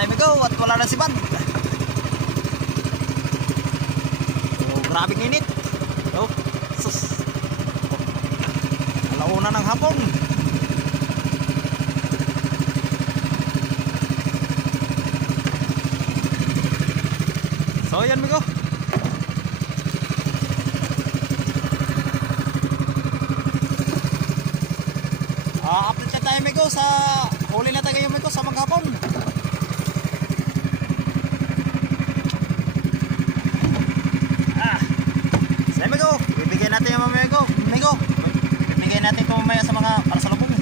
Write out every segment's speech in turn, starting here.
time ago at wala na si Bad. So, grabing init. So, sus. Alauna ng hapon. So, yan migo. Update na tayo migo sa huli na tayo ngayon migo sa maghapon. So migo, bibigyan natin yung mamaya migo. Bibigyan natin ito mamaya sa mga para sa lubong.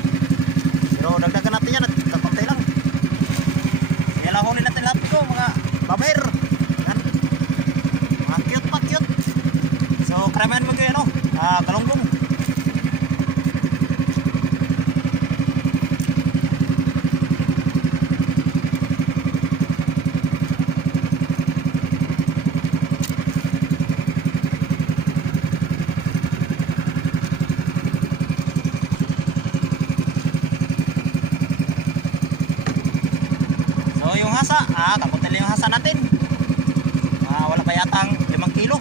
Pero dagdagan natin yan at kakunti lang. Kaya lang huli natin lahat migo, mga babaer. Yan. Mga cute pa cute. So karamihan migo yan o, kalunggong. So yung hasa, kapunti lang yung hasa natin. Wala pa yatang 5 kilo.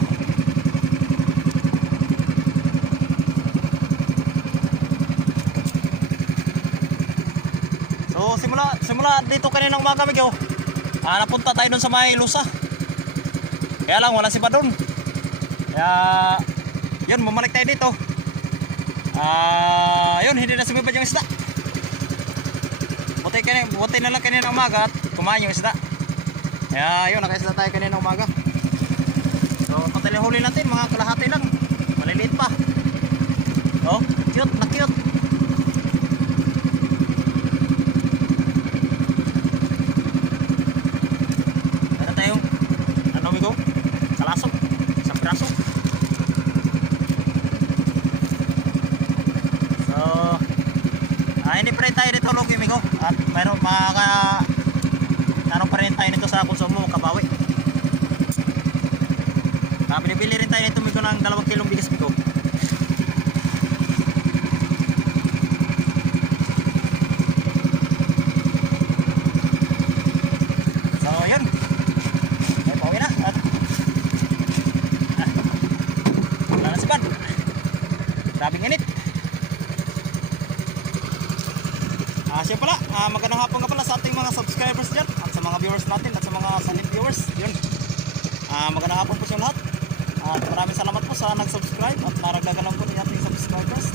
So simula dito kaninang umaga medyo napunta tayo dun sa may lusa. Kaya lang wala si Badon. Kaya yun, bumalik tayo dito. Yun, hindi na sumibad yung isda. Buti na lang kanina umaga at kumain yung isda. Kaya yun, nakaisda tayo kanina umaga. So patuloy huli natin, mga kalahati lang. Maliliit pa. Oh, cute na cute. Ano tayong migo? Kalasok, isang piraso. So hindi pa rin tayo dito logi migo. At mayroon ano pa rin tayo nito sa konsumo, kabawi. Binibili rin tayo nito migo ng 2 kilong bigas migo. So yun, ay pauwi na at wala na si Bad. Grabing init. Siya pala, magandang hapon ka pala sa ating mga subscribers dyan at sa mga viewers natin at sa mga silent viewers. Yun. Magandang hapon po sa lahat. At maraming salamat po sa nag-subscribe at naragdagan lang po ng ating subscribers.